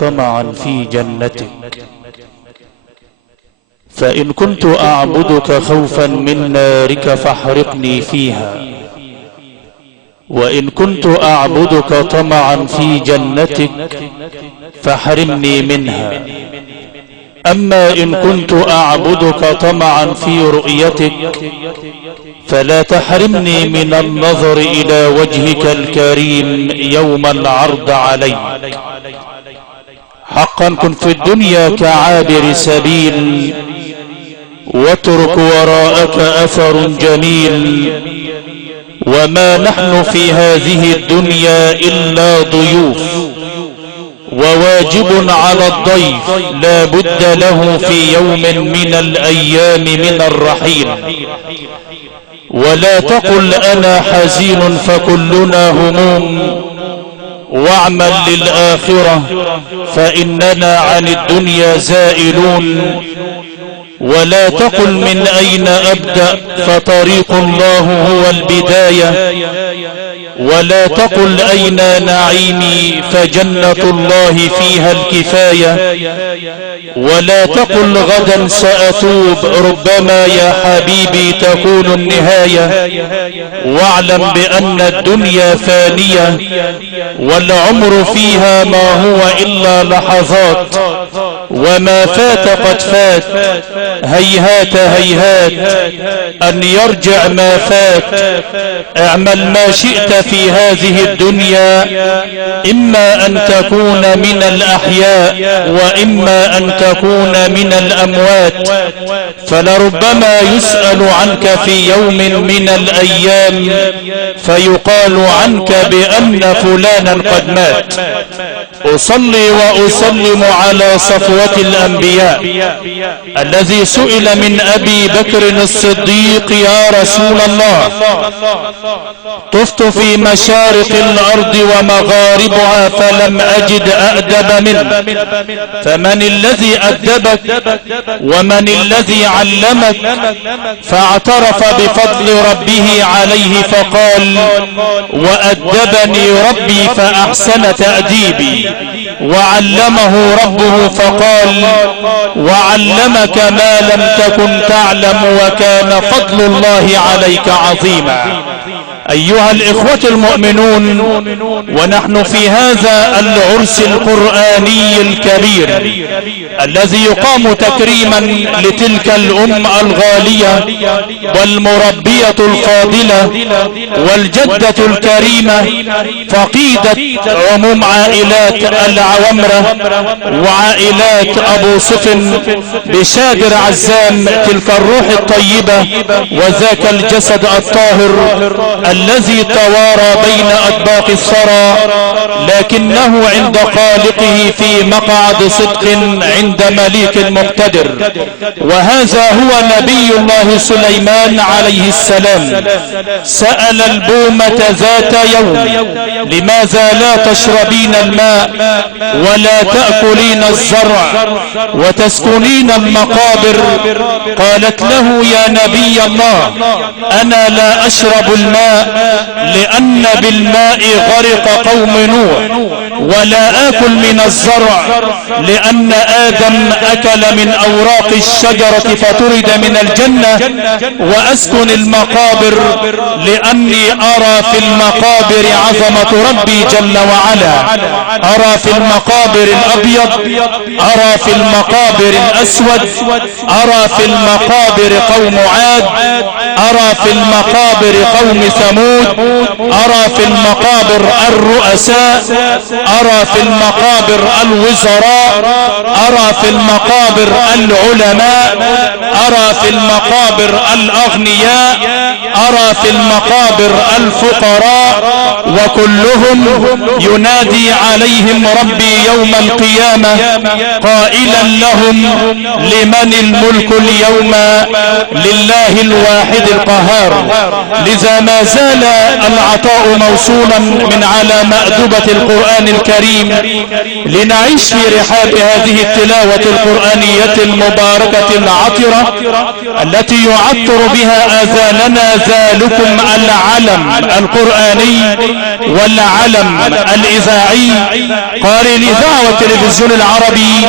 طمعا في جنتك، فإن كنت أعبدك خوفا من نارك فاحرقني فيها، وإن كنت أعبدك طمعا في جنتك فاحرمني منها. أما إن كنت أعبدك طمعا في رؤيتك فلا تحرمني من النظر إلى وجهك الكريم يوم العرض عليك. حقا كن في الدنيا كعابر سبيل، واترك وراءك أثر جميل، وما نحن في هذه الدنيا إلا ضيوف، وواجب على الضيف لا بد له في يوم من الأيام من الرحيل. ولا تقل أنا حزين فكلنا هموم، واعمل للآخرة فإننا عن الدنيا زائلون. ولا تقل من أين أبدأ فطريق الله هو البداية، ولا تقل أين نعيمي فجنة الله فيها الكفاية. ولا تقل غدا سأتوب ربما يا حبيبي تكون النهاية. واعلم بأن الدنيا فانية والعمر فيها ما هو إلا لحظات، وما فات قد فات، هيهات هيهات أن يرجع ما فات. اعمل ما شئت في هذه الدنيا، إما أن تكون من الأحياء وإما أن تكون من الأموات. فلربما يسأل عنك في يوم من الأيام فيقال عنك بأن فلانا قد مات. أصلي وأسلم على صفوة الأنبياء الذي سئل من أبي بكر الصديق يا رسول الله، طفت في مشارق الأرض ومغاربها فلم أجد أأدب منه، فمن الذي أدبك ومن الذي علمك؟ فاعترف بفضل ربه عليه فقال وأدبني ربي فأحسن تأديبي، وعلمه ربه فقال وعلمك ما لم تكن تعلم وكان فضل الله عليك عظيما. أيها الإخوة المؤمنون، ونحن في هذا العرس القرآني الكبير الذي يقام تكريما لتلك الأم الغالية والمربية الفاضلة والجدة الكريمة، فقيدة عموم عائلات العومرة وعائلات أبو صفن بشادر عزام، تلك الروح الطيبة وذاك الجسد الطاهر الذي توارى بين أطباق الثرى، لكنه عند خالقه في مقعد صدق عند مليك مقتدر. وهذا هو نبي الله سليمان عليه السلام. سأل البومة ذات يوم لماذا لا تشربين الماء ولا تأكلين الزرع وتسكنين المقابر؟ قالت له يا نبي الله أنا لا أشرب الماء لأن بالماء غرق قوم نوح، ولا آكل من الزرع لأن آدم أكل من أوراق الشجرة فطرد من الجنة، وأسكن المقابر لأني أرى في المقابر عظمة ربي جل وعلا. أرى في المقابر الأبيض، أرى في المقابر الأسود، أرى في المقابر قوم عاد، أرى في المقابر قوم ثمود، أرى في المقابر الرؤساء، أرى في المقابر الوزراء، أرى في المقابر العلماء، أرى في المقابر الأغنياء، أرى في المقابر الفقراء، وكلهم ينادي عليهم ربي يوم القيامة قائلا لهم لمن الملك اليوم؟ لله الواحد القهار. لذا ما زال العطاء موصولا من على مأدبة القرآن الكريم لنعيش في رحاب هذه التلاوة القرآنية المباركة العطرة التي يعطر بها آذاننا ذلكم العلم القرآني والعلم الإذاعي، قارئ الإذاعة والتلفزيون العربي،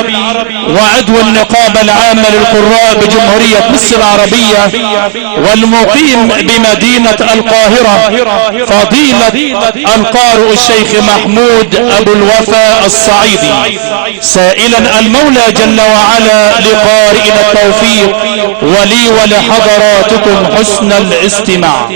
وعضو النقابة العامة للقراء بجمهورية مصر العربية، والمقيم بمدينة القاهرة، فضيلة القارئ الشيخ محمود أبو الوفا الصعيدي، سائلا المولى جل وعلا لقارئنا التوفيق، ولي ولحضراتكم حسن الاستماع.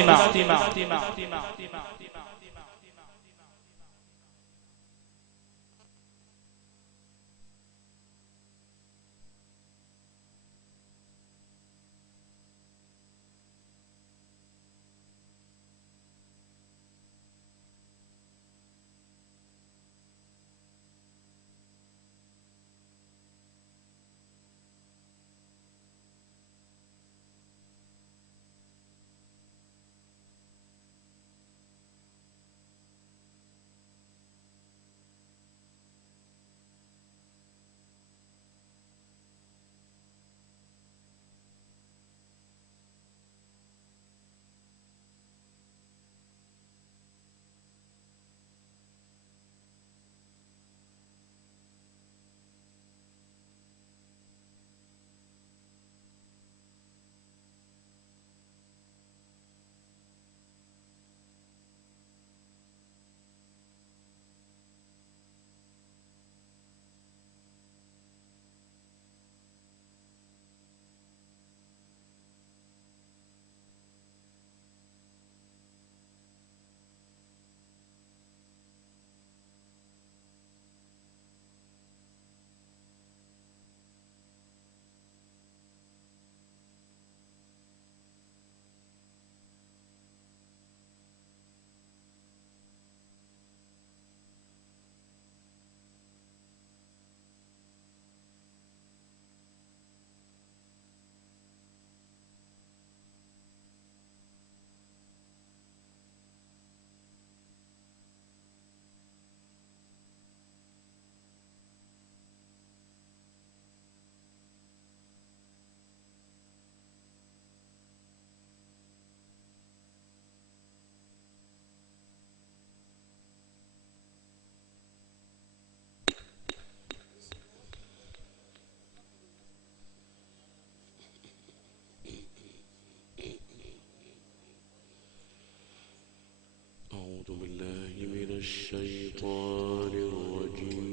أعوذ بالله من الشيطان الرجيم.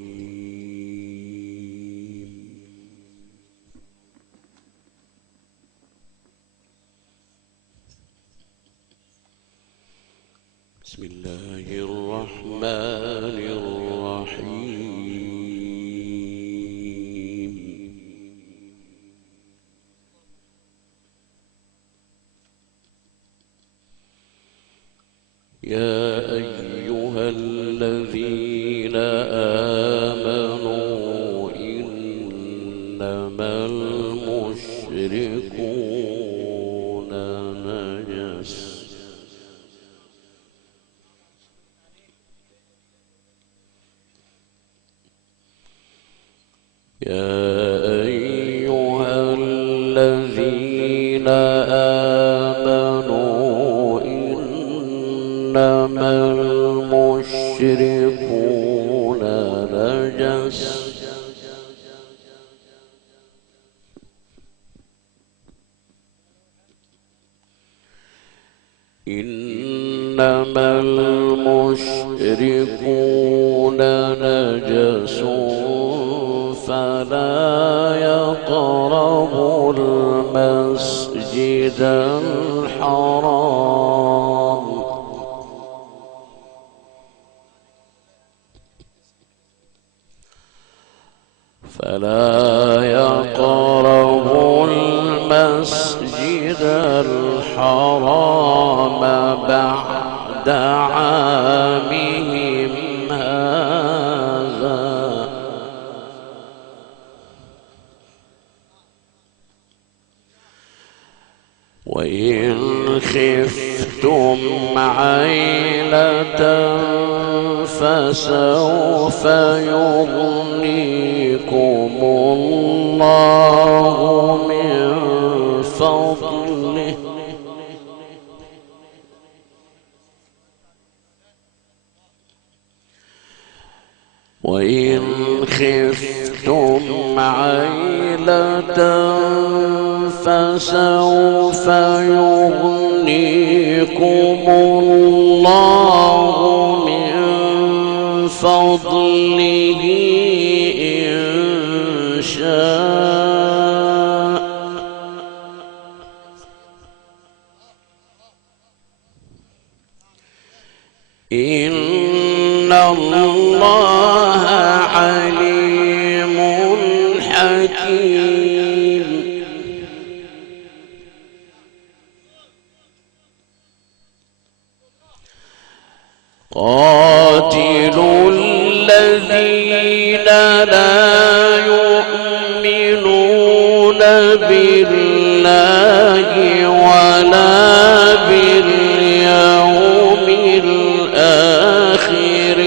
بسم الله الرحمن الرحيم. يا أيها الذين آمنوا إنما المشركون نجس يا أيها الذين آمنوا إنما المشركون نجس إنما المشركون نجس فلا يقربوا المسجد الحرام بعد عامهم هذا وإن خفتم عيلة فسوف يغنيكم الله من فضله خفتم عيلة فسوف يغنيكم الله من فضله إن شاء. إن الله عليم حكيم. قاتلوا الذين لا يؤمنون بالله ولا باليوم الآخر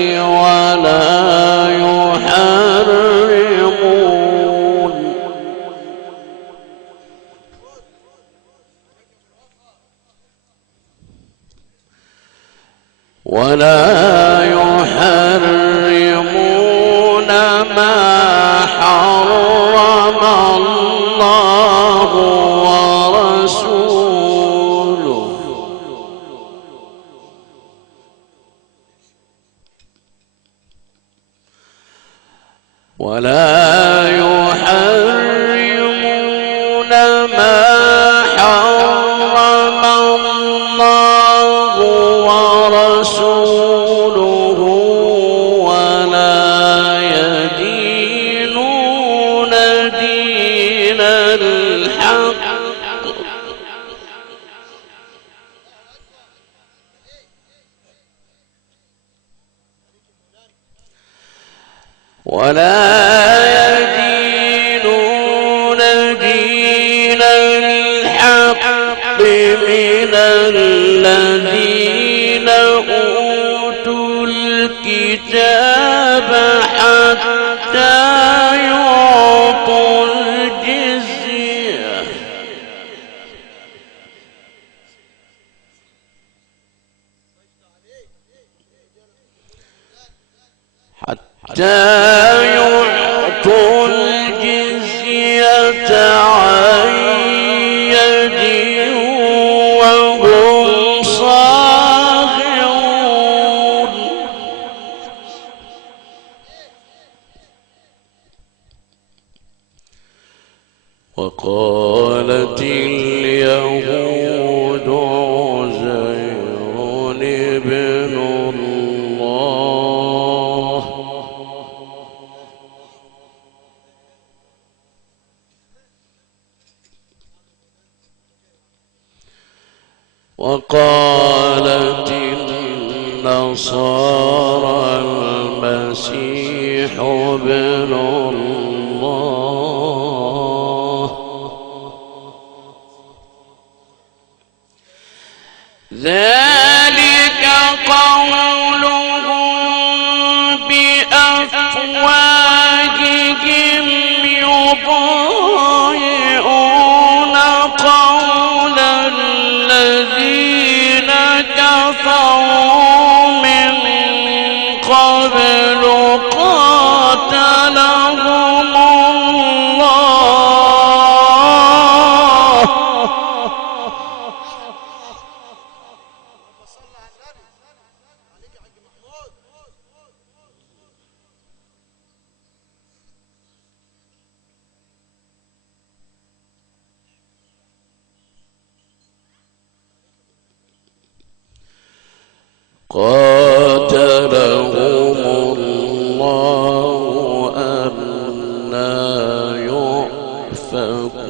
ولا يحرمون ما حرم الله ورسوله ولا يدينون دين الحق من الذين أوتوا الكتاب حتى يعطوا الجزية عن يد وهم صاغرون. وقالت اليهود عزير ابن الله وقالت النصارى المسيح ابن الله. ذلك قولهم بأفواههم يضاهئون قول الذين كفروا من قبل قاتلهم الله. قاتلهم الله أنى يؤفكون.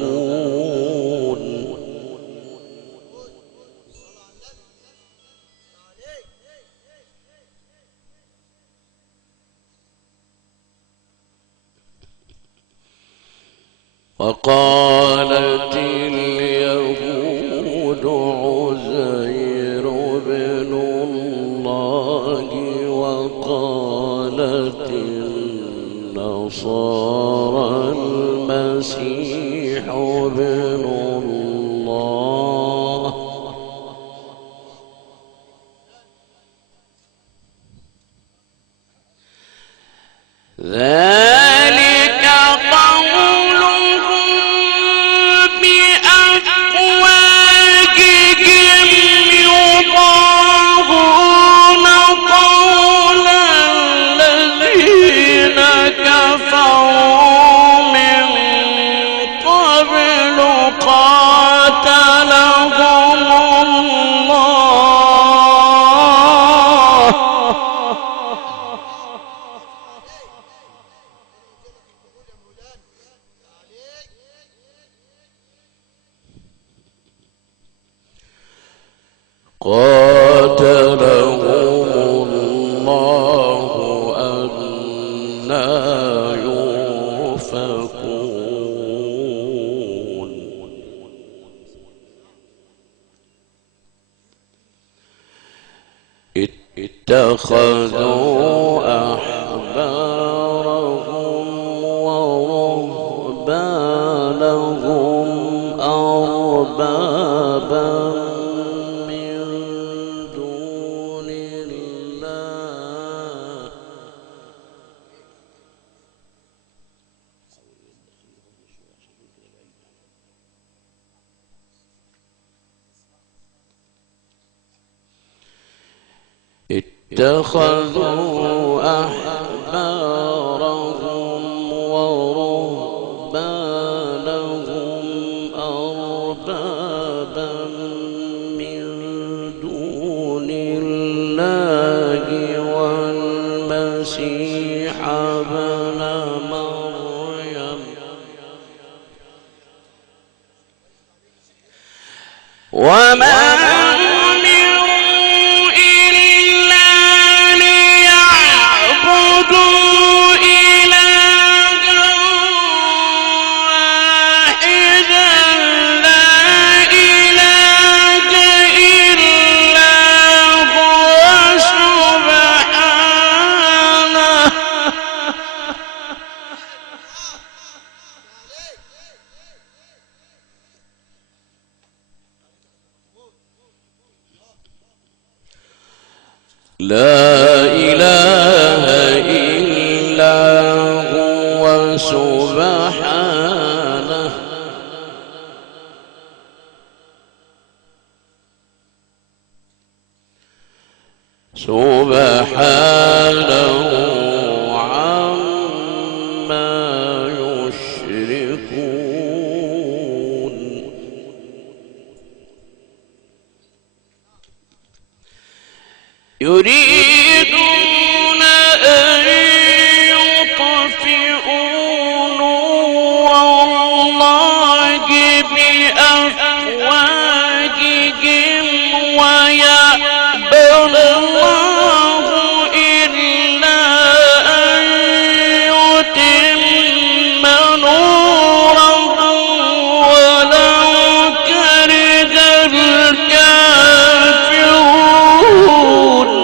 وقالت اليهود عزير بن الله وقالت النصارى المسيح ابن الله. ذلك قاتلهم الله أنى يؤفكون اتخذوا أحبارهم ورهبانهم أربابا من دون الله اتخذوا أحبارهم ورهبانهم أربابا من دون الله والمسيح ابن مريم وما لا إله إلا هو سبحانه عما يشركون يريدون أن يطفئوا نور الله بأفواههم ويأبى الله إلا أن يتم نوره ولو كره الكافرون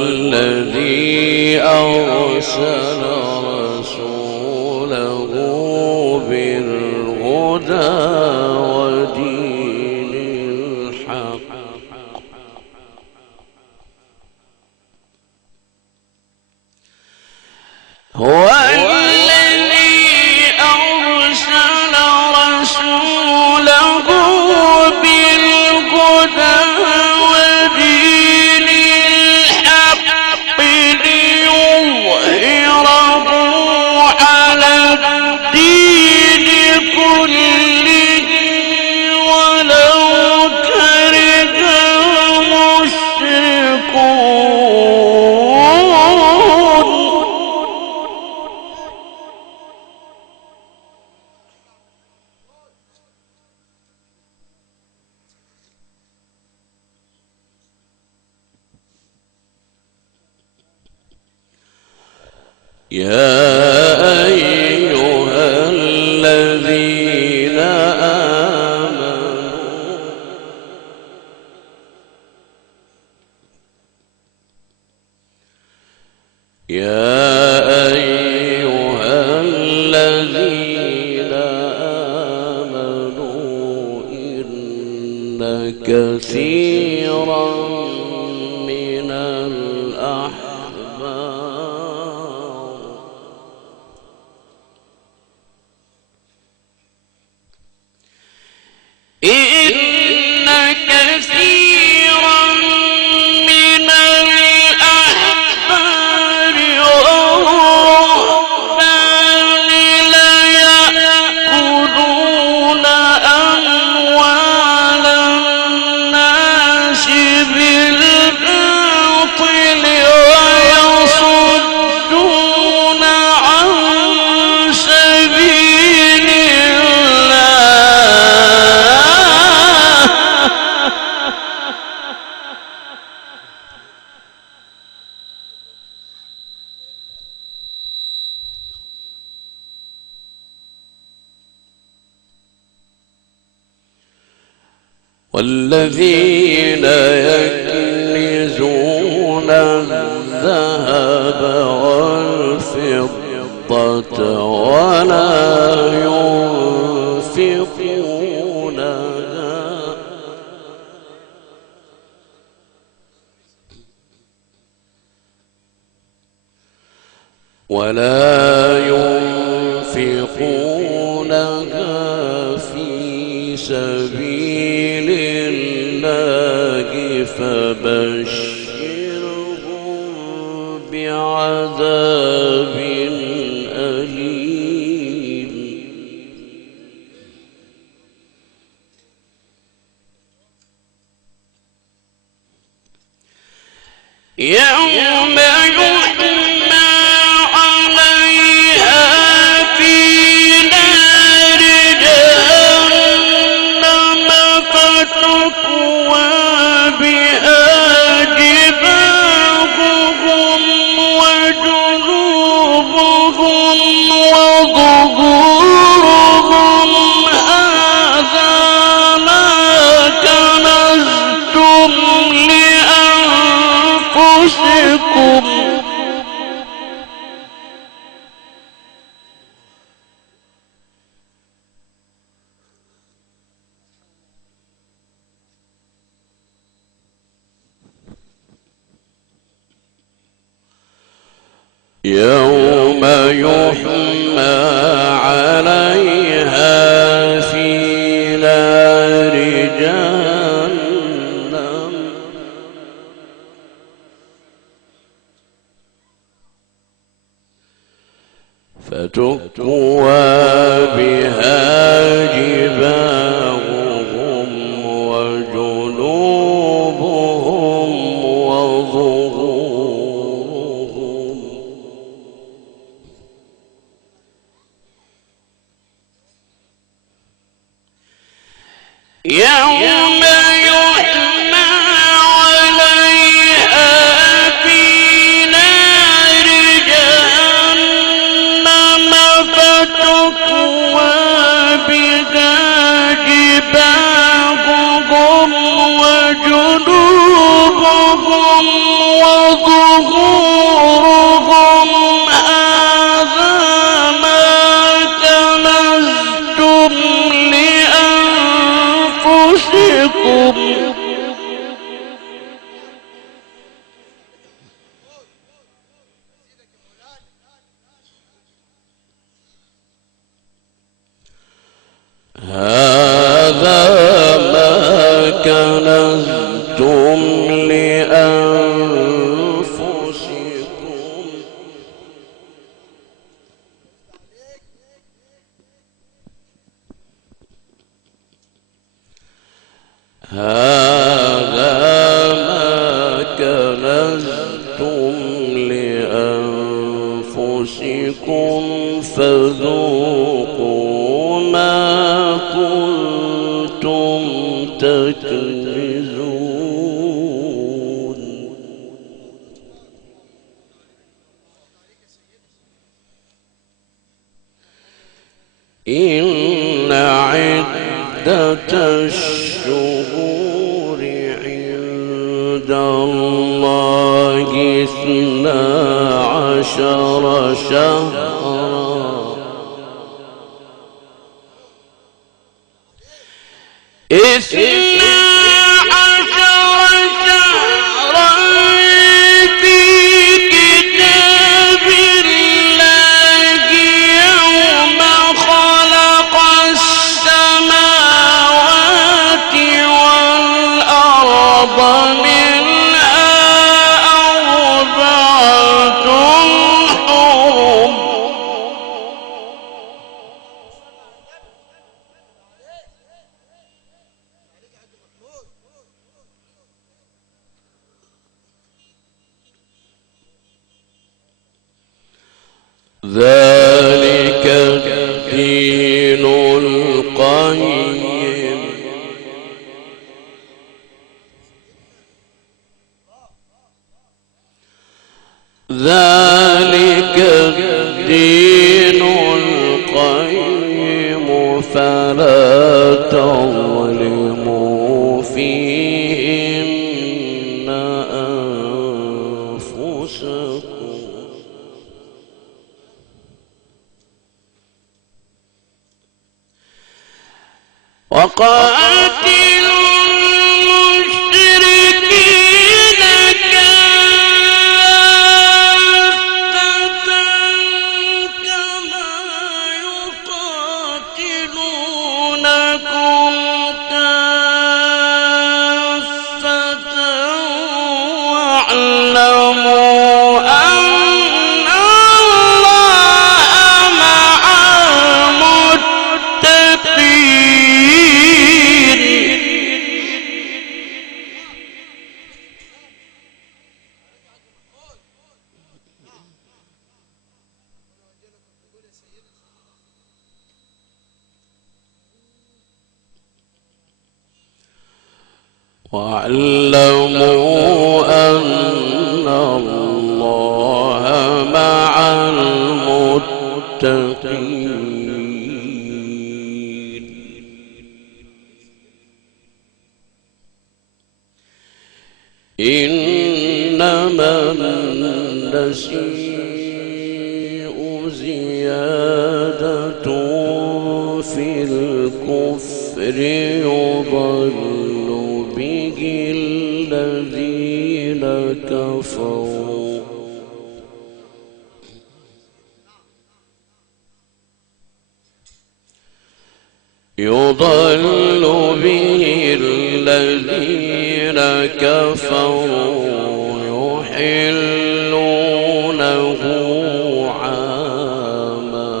هو الذي أرسل رسوله بالهدى ودين الحق هو الذي أرسل رسوله بالهدى ودين الحق ليظهره على الدين كله ولو كره المشركون يا أيها الذين آمنوا إن كثيرا من الأحبار إن كثيرا والذين يكنزون الذهب والفضة ولا ينفقونها في سبيل الله فبشرهم بعذاب أليم. يوم يوم يحمى عليها في نار جهنم فتكوى بها جباههم وجنوبهم وظهورهم يوم يحمى عليها في نار جهنم فتكوى بها جباههم وجنوبهم وظهورهم هذا ما كنزتم لأنفسكم هذا ما كنزتم لأنفسكم هذا ما كنزتم لأنفسكم فذوقوا ما كنتم تكنزون إن عدة الشهور عند الله 12 شهرا ذلك الدين القيم ذلك الدين القيم فلا تظلموا وقاتلوا المشركين كافة كما يقاتلونكم كافة واعلموا أن الله مع المتقين. واعلموا أن الله مع المتقين. إنما النسيء زيادة في الكفر يضل به الذين كفروا يحلونه عاما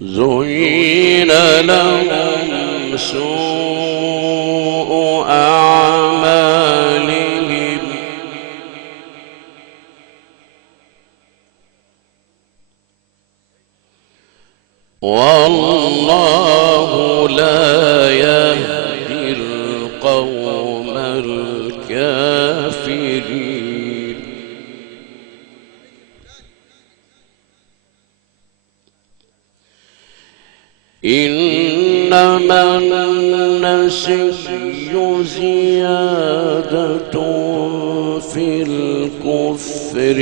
زين لهم سوء أعمالهم والله لا يهدي القوم الكافرين. إنما النسي زيادة في الكفر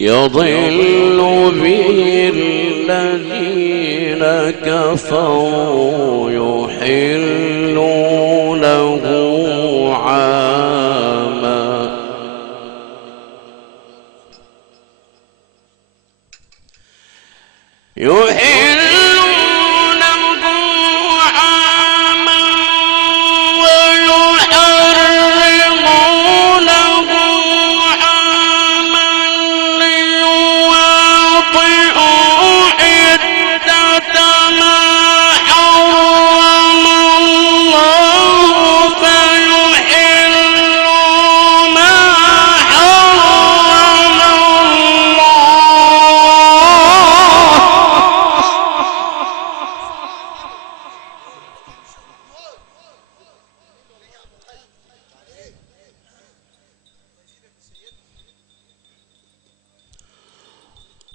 يضل به الذين كفروا يحلونه عاما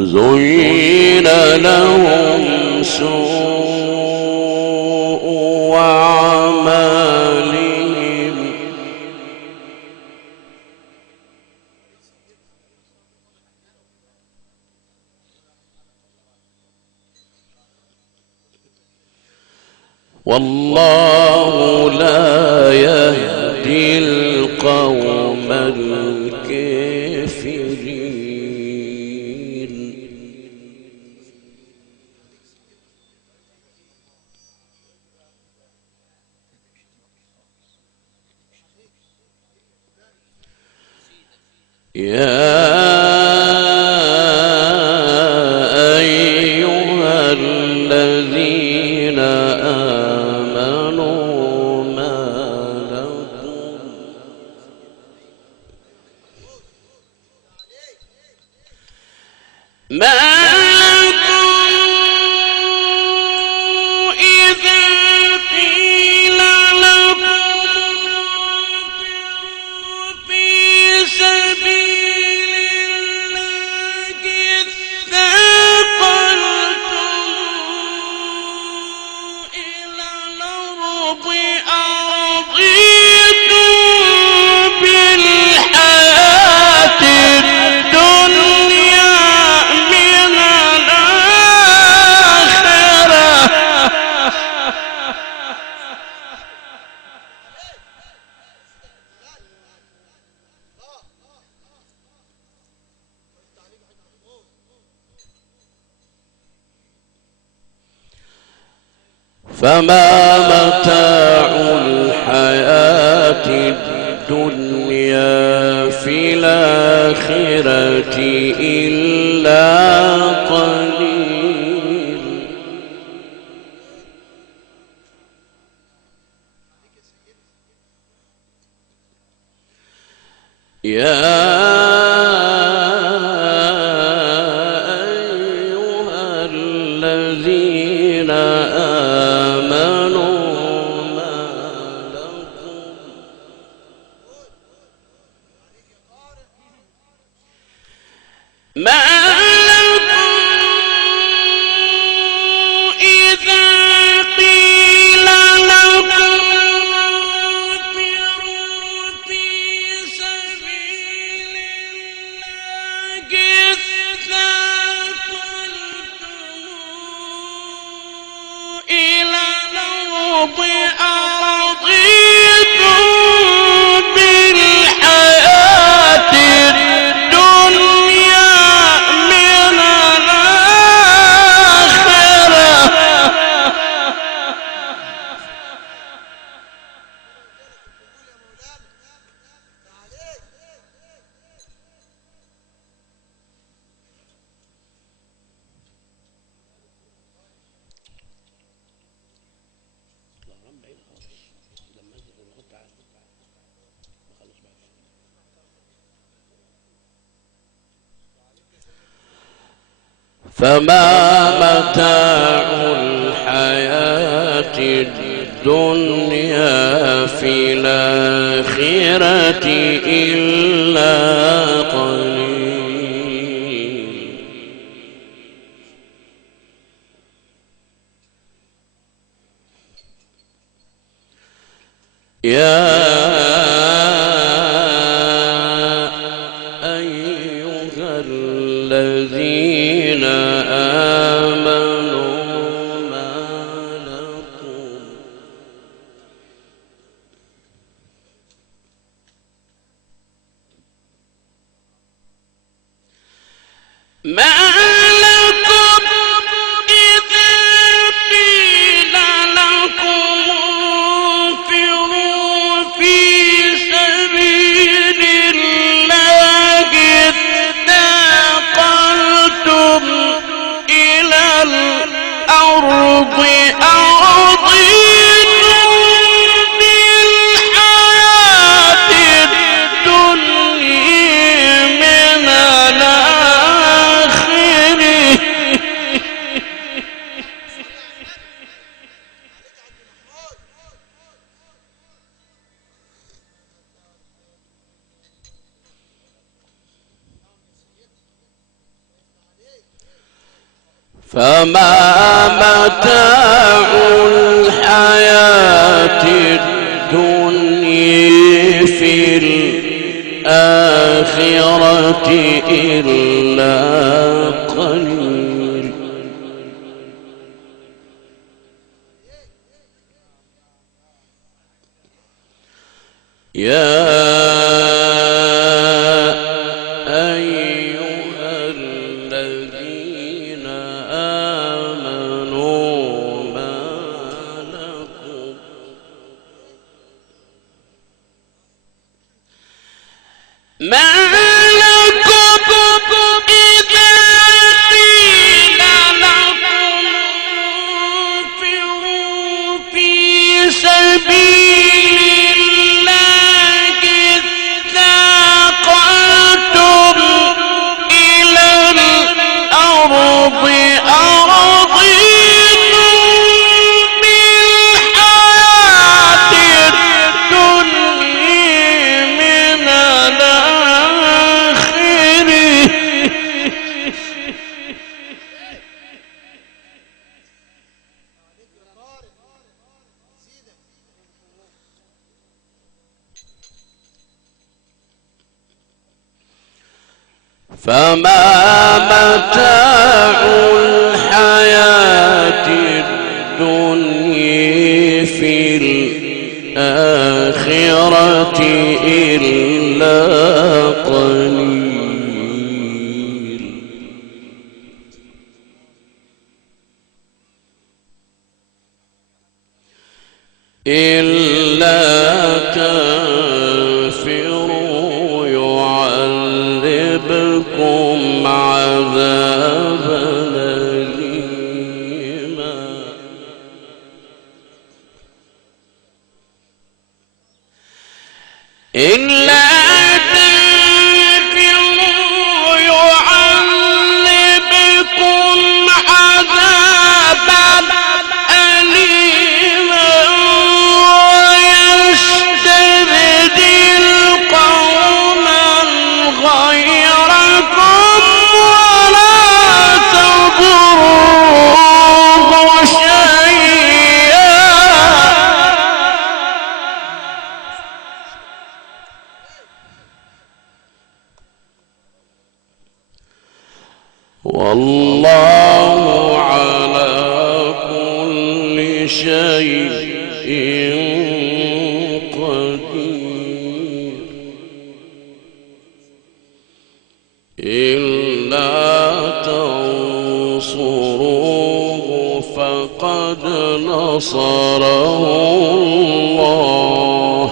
زين لهم سوء أعمالهم والله لا يهدي القوم الكافرين. يا أيها الذين آمنوا ما لكم إذا قيل لكم في سبيل الله اثاقلتم إلى الأرض أرضيتم بالحياة الدنيا من الآخرة فما متاع الحياة الدنيا في الآخرة إلا قليل يا أيها الذين آمنوا ما لكم إذا قيل لكم انفروا في سبيل الله اثاقلتم إلى الأرض أرضيتم بالحياة الدنيا من الآخرة فما متاع الحياة الدنيا في الآخرة إلا قليل يا أيها الذين آمنوا ما لكم إذا قيل لكم انفروا في سبيل الله اثاقلتم إلى الأرض أرضيتم بالحياة الدنيا من الآخرة فما متاع الحياة الدنيا في الآخرة إلا قليل يا أيها الذين آمنوا ما لكم ما لكم فما متاع الحياة الدنيا في الآخرة إلا قليل. إلا تنفروا يعذبكم عذابا أليما. إلا تنفروا يعذبكم عذابا أليما ويستبدل قوما غيركم ولا تضروه شيئا والله على كل شيء قدير. إلا تنصروه فقد نصره الله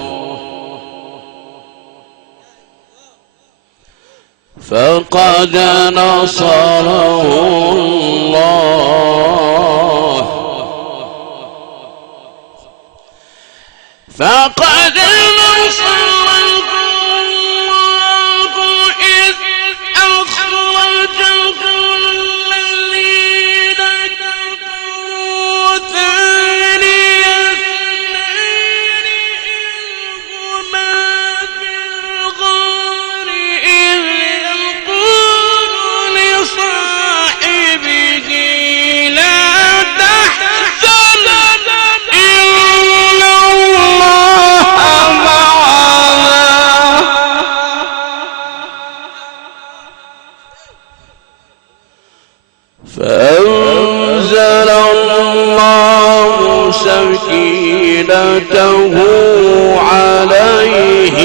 فقد نصره الله فقد نصره الله إذ أخرجه الذين كفروا ثاني اثنين إذ هما في الغار إذ يقول لصاحبه لا تحزن إن الله معنا فأنزل الله سكينته عليه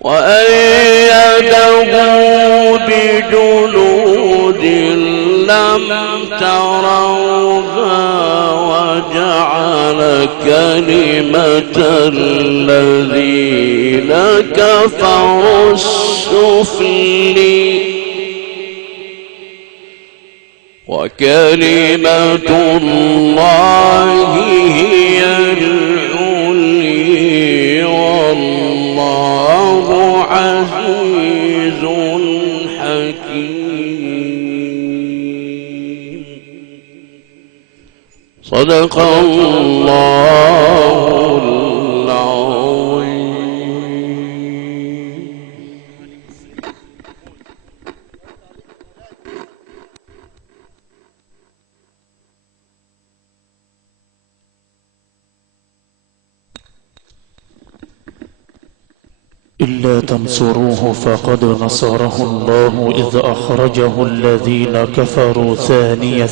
وأيده بجنود لم تروها وجعل كلمة الذين كفروا السفلي وكلمة الله هي العليا والله عزيز حكيم. صدق الله العظيم. إلا تنصروه فقد نصره الله إذ أخرجه الذين كفروا ثاني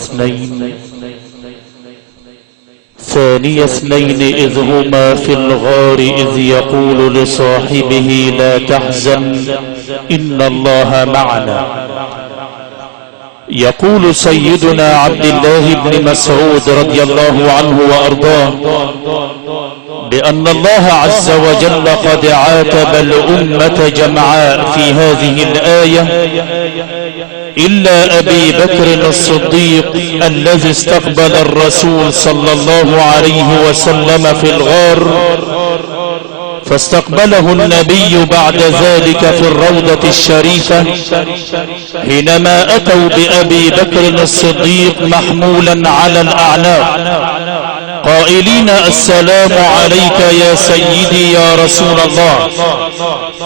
اثنين إذ هما في الغار إذ يقول لصاحبه لا تحزن إن الله معنا. يقول سيدنا عبد الله بن مسعود رضي الله عنه وأرضاه بأن الله عز وجل قد عاتب الأمة جمعاء في هذه الآية إلا أبي بكر الصديق الذي استقبل الرسول صلى الله عليه وسلم في الغار، فاستقبله النبي بعد ذلك في الروضة الشريفة حينما أتوا بأبي بكر الصديق محمولا على الأعناق قائلين السلام عليك يا سيدي يا رسول الله،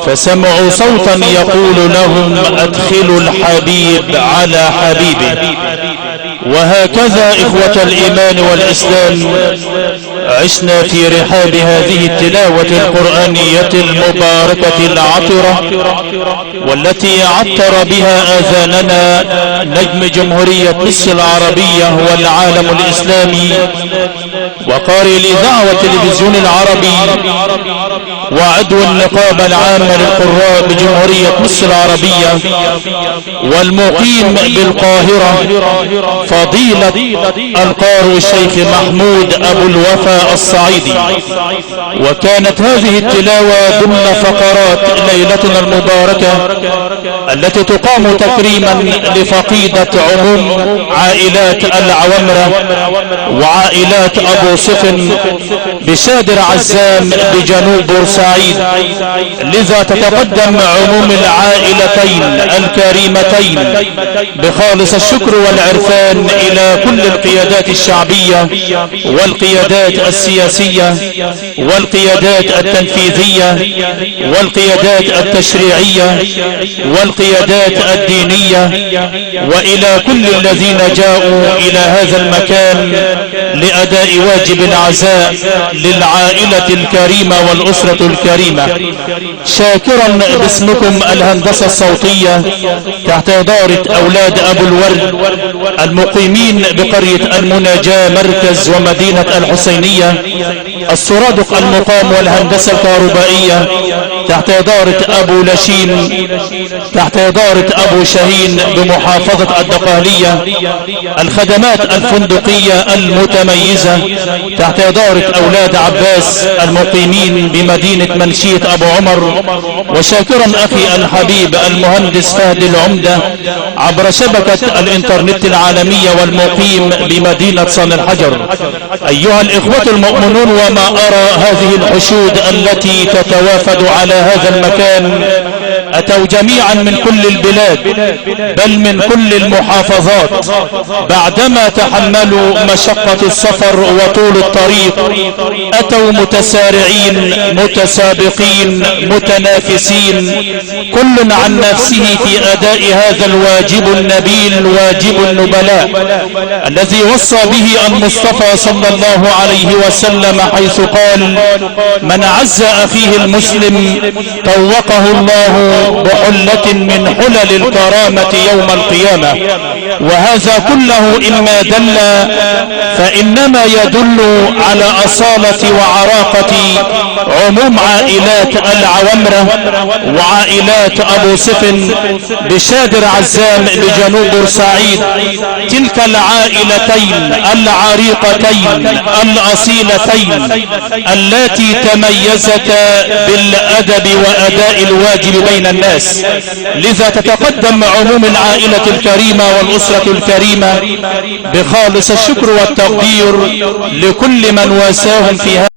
فسمعوا صوتا يقول لهم أدخلوا الحبيب على حبيبه. وهكذا إخوة الإيمان والإسلام عشنا في رحاب هذه التلاوة القرآنية المباركة العطرة، والتي عطر بها آذاننا نجم جمهورية مصر العربية والعالم الإسلامي وقارئ الإذاعة والتلفزيون العربي وعضو النقابة العامة للقراء بجمهورية مصر العربية والمقيم بالقاهرة فضيلة القارئ الشيخ محمود أبو الوفا الصعيدي. وكانت هذه التلاوة ضمن فقرات ليلتنا المباركة التي تقام تكريما لفقيدة عموم عائلات العوامرة وعائلات أبو صفن بشادر عزام بجنوب بورسعيد، لذا تتقدم عموم العائلتين الكريمتين بخالص الشكر والعرفان إلى كل القيادات الشعبية والقيادات السياسية والقيادات التنفيذية والقيادات التشريعية والقيادات الدينية، وإلى كل الذين جاءوا إلى هذا المكان لأداء واجب العزاء للعائلة الكريمة والأسرة الكريمة، شاكرا باسمكم الهندسة الصوتية تحت إدارة أولاد أبو الورد المقيمين بقرية المناجاة مركز ومدينة الحسينية، السرادق المقام والهندسة الكهربائية تحت إدارة أبو لشين تحت إدارة أبو شاهين بمحافظة الدقهلية، الخدمات الفندقية المتميزة تحت إدارة أولاد عباس المقيمين بمدينة منشية أبو عمر، وشاكرا أخي الحبيب المهندس فهد العمدة عبر شبكة الإنترنت العالمية والمقيم بمدينة صن الحجر. أيها الإخوة المؤمنون، وما أرى هذه الحشود التي تتوافد على هذا المكان أتوا جميعا من كل البلاد بل من كل المحافظات بعدما تحملوا مشقة السفر وطول الطريق، أتوا متسارعين متسابقين متنافسين كل عن نفسه في أداء هذا الواجب النبيل واجب النبلاء الذي وصى به المصطفى صلى الله عليه وسلم حيث قال: من عز أخيه المسلم طوقه الله بحلة من حلل الكرامة يوم القيامة. وهذا كله إما دل فإنما يدل على أصالة وعراقة عموم عائلات العوامرة وعائلات أبو صفن بشادر عزام بجنوب بورسعيد، تلك العائلتين العريقتين الأصيلتين التي تميزتا بالأدب وأداء الواجب بين الناس. لذا تتقدم عموم العائلة الكريمة والأسرة الكريمة بخالص الشكر والتقدير لكل من واساهم في